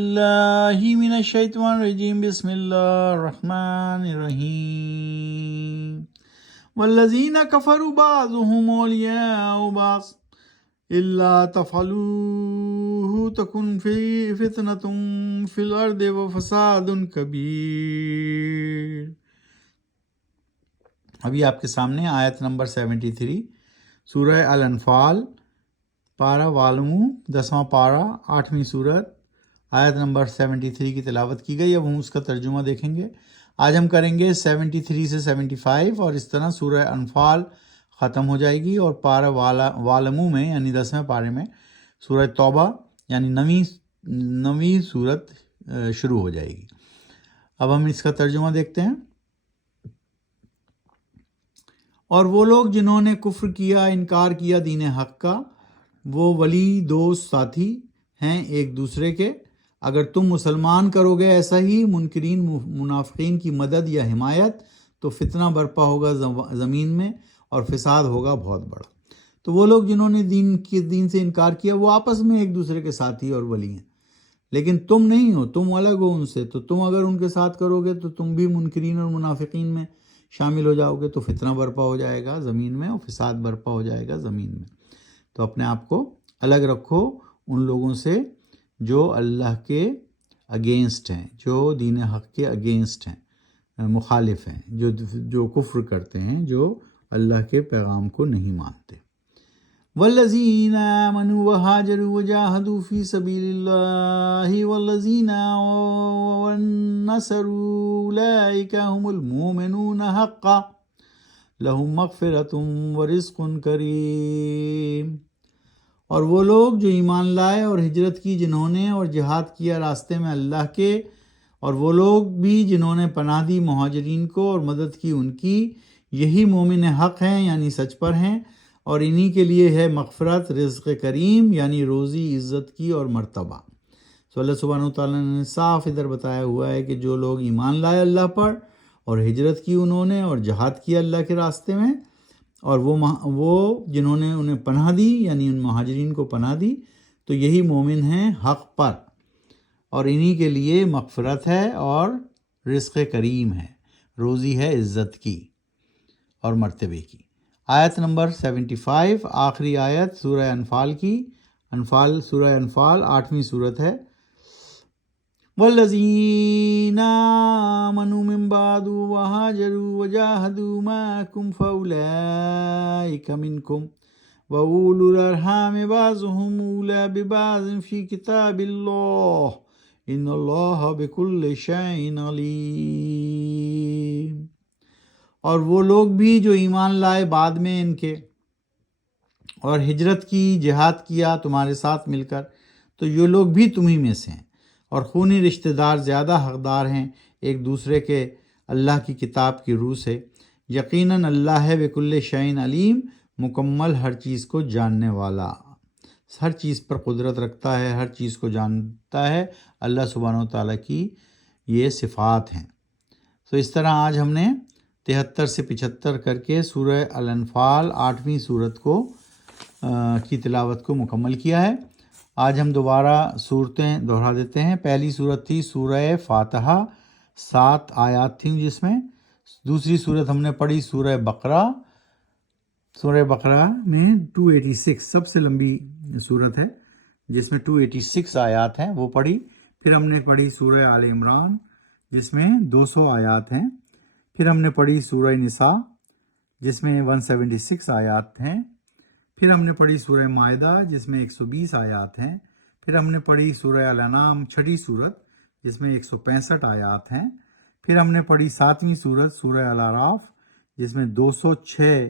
اللہ من الشیطان الرجیم بسم اللہ الرحمن الرحیم والذین کفروا بعضهم اولیاء بعض الا تفعلوه تکن فتنۃ فی الارض وفساد کبیر۔ ابھی آپ کے سامنے آیت نمبر 73 سورہ الانفال، پارہ والمو 10واں پارہ 8ویں سورت، آیت نمبر 73 کی تلاوت کی گئی۔ اب ہم اس کا ترجمہ دیکھیں گے۔ آج ہم کریں گے 73 سے 75 اور اس طرح سورہ انفال ختم ہو جائے گی اور پارہ والمو میں یعنی 10ویں پارے میں سورہ توبہ یعنی نویں سورت شروع ہو جائے گی۔ اب ہم اس کا ترجمہ دیکھتے ہیں۔ اور وہ لوگ جنہوں نے کفر کیا، انکار کیا دین حق کا، وہ ولی دوست ساتھی ہیں ایک دوسرے کے۔ اگر تم مسلمان کرو گے ایسا ہی منکرین منافقین کی مدد یا حمایت تو فتنہ برپا ہوگا زمین میں اور فساد ہوگا بہت بڑا۔ تو وہ لوگ جنہوں نے دین سے انکار کیا وہ آپس میں ایک دوسرے کے ساتھی اور ولی ہیں، لیکن تم نہیں ہو، تم الگ ہو ان سے۔ تو تم اگر ان کے ساتھ کرو گے تو تم بھی منکرین اور منافقین میں شامل ہو جاؤ گے، تو فتنہ برپا ہو جائے گا زمین میں اور فساد برپا ہو جائے گا زمین میں۔ تو اپنے آپ کو الگ رکھو ان لوگوں سے جو اللہ کے اگینسٹ ہیں، جو دین حق کے اگینسٹ ہیں، مخالف ہیں، جو کفر کرتے ہیں، جو اللہ کے پیغام کو نہیں مانتے۔ والذین آمنوا وہاجروا وجاہدوا فی سبیل اللہ والذین نصروا اولئک هم المؤمنون حقا لہم مغفرۃ ورزق کریم۔ اور وہ لوگ جو ایمان لائے اور ہجرت کی جنہوں نے اور جہاد کیا راستے میں اللہ کے، اور وہ لوگ بھی جنہوں نے پناہ دی مہاجرین کو اور مدد کی ان کی، یہی مومن حق ہیں یعنی سچ پر ہیں، اور انہی کے لیے ہے مغفرت، رزق کریم یعنی روزی عزت کی اور مرتبہ۔ تو اللہ سبحانہ وتعالیٰ نے صاف ادھر بتایا ہوا ہے کہ جو لوگ ایمان لائے اللہ پر اور ہجرت کی انہوں نے اور جہاد کیا اللہ کے راستے میں، اور وہ جنہوں نے انہیں پناہ دی یعنی ان مہاجرین کو پناہ دی، تو یہی مومن ہیں حق پر، اور انہی کے لیے مغفرت ہے اور رزق کریم ہے، روزی ہے عزت کی اور مرتبے کی۔ آیت نمبر 75 آخری آیت سورہ انفال کی، سورہ انفال 8ویں سورت ہے۔ والذین آمنوا من بعد وہاجروا وجاہدوا معکم فاولئک منکم وأولو الأرحام بعضهم أولى ببعض في كتاب الله إن الله بكل شيء عليم۔ اور وہ لوگ بھی جو ایمان لائے بعد میں ان کے اور ہجرت کی، جہاد کیا تمہارے ساتھ مل کر، تو یہ لوگ بھی تمہیں میں سے ہیں، اور خونی رشتہ دار زیادہ حقدار ہیں ایک دوسرے کے اللہ کی کتاب کی روح سے۔ یقیناً اللہ ہے بکل شیء علیم، مکمل ہر چیز کو جاننے والا، ہر چیز پر قدرت رکھتا ہے، ہر چیز کو جانتا ہے۔ اللہ سبحانہ وتعالیٰ کی یہ صفات ہیں۔ تو اس طرح آج ہم نے 73 سے 75 کر کے سورہ الانفال 8ویں سورت کی تلاوت کو مکمل کیا ہے۔ آج ہم دوبارہ صورتیں دہرا دیتے ہیں۔ پہلی صورت تھی سورہ فاتحہ، 7 آیات تھیں جس میں۔ دوسری صورت ہم نے پڑھی سورہ بقرہ میں 286 سب سے لمبی صورت ہے جس میں 286 آیات ہیں، وہ پڑھی۔ پھر ہم نے پڑھی سورہ آل عمران جس میں 200 آیات ہیں۔ پھر ہم نے پڑھی سورہ نساء جس میں 176 آیات ہیں۔ پھر ہم نے پڑھی سورہ مائدہ جس میں 120 آیات ہیں۔ پھر ہم نے پڑھی سورہ الانعام 6 سورت جس میں 165 آیات ہیں۔ پھر ہم نے پڑھی 7ویں سورت سورہ الاعراف جس میں 206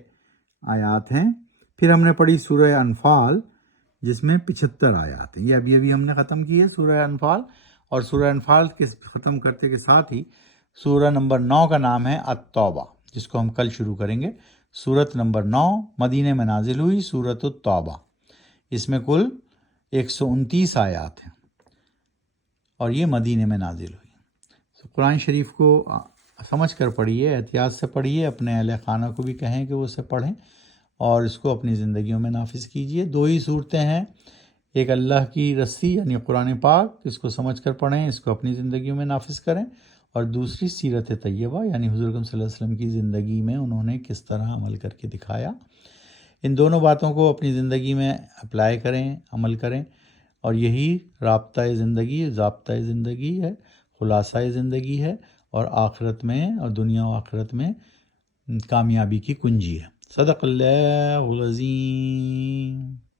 آیات ہیں۔ پھر ہم نے پڑھی سورہ انفال جس میں 75 آیات ہیں۔ یہ ابھی ہم نے ختم کی ہے سورہ انفال، اور سورہ انفال کے ختم کرتے کے ساتھ ہی سورہ نمبر 9 کا نام ہے التوبہ، جس کو ہم کل شروع کریں گے۔ سورت نمبر 9 مدینہ میں نازل ہوئی، سورت التوبہ۔ اس میں کل 129 آیات ہیں اور یہ مدینہ میں نازل ہوئی۔ تو قرآن شریف کو سمجھ کر پڑھیے، احتیاط سے پڑھیے، اپنے اہل خانہ کو بھی کہیں کہ وہ اسے پڑھیں اور اس کو اپنی زندگیوں میں نافذ کیجیے۔ 2 ہی صورتیں ہیں، ایک اللہ کی رسی یعنی قرآن پاک، اس کو سمجھ کر پڑھیں، اس کو اپنی زندگیوں میں نافذ کریں، اور دوسری سیرت طیبہ یعنی حضور اکرم صلی اللہ علیہ وسلم کی زندگی میں انہوں نے کس طرح عمل کر کے دکھایا۔ ان دونوں باتوں کو اپنی زندگی میں اپلائی کریں، عمل کریں، اور یہی رابطۂ زندگی، ضابطۂ زندگی ہے، خلاصۂ زندگی ہے، اور آخرت میں اور دنیا و آخرت میں کامیابی کی کنجی ہے۔ صدق اللہ العظیم۔